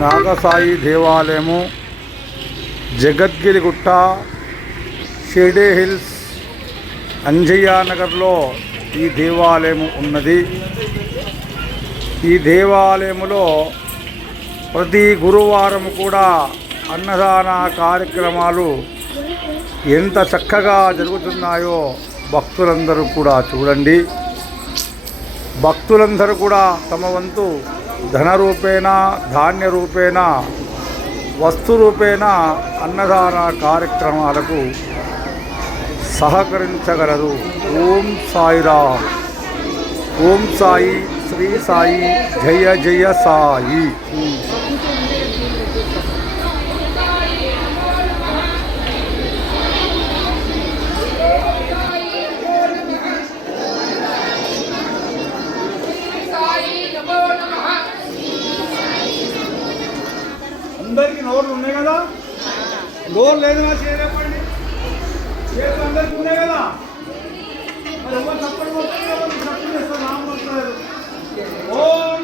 నాగసాయి దేవాలయము జగద్గిరిగుట్ట, షిర్డీ హిల్స్, అంజయ్య నగర్లో ఈ దేవాలయము ఉన్నది. ఈ దేవాలయములో ప్రతి గురువారం కూడా అన్నదాన కార్యక్రమాలు ఎంత చక్కగా జరుగుతున్నాయో భక్తులందరూ కూడా చూడండి. భక్తులందరూ కూడా తమ వంతు ధన రూపేణ, ధాన్య రూపేణ, వస్తు రూపేణ అన్నదాన కార్యక్రమాలకు సహకరించగలరు. ఓం సాయిరామ్. ఓం సాయి, శ్రీ సాయి, జయ జయ సాయి. అందరికీ నోర్లు ఉన్నాయి కదా? నోరు లేదు నా చేయలేపండి. చేతులు అందరికీ ఉన్నాయి కదా? మరి ఎవరు తప్పని తప్పని చేస్తారు. నామం వస్తలేదు. ఓం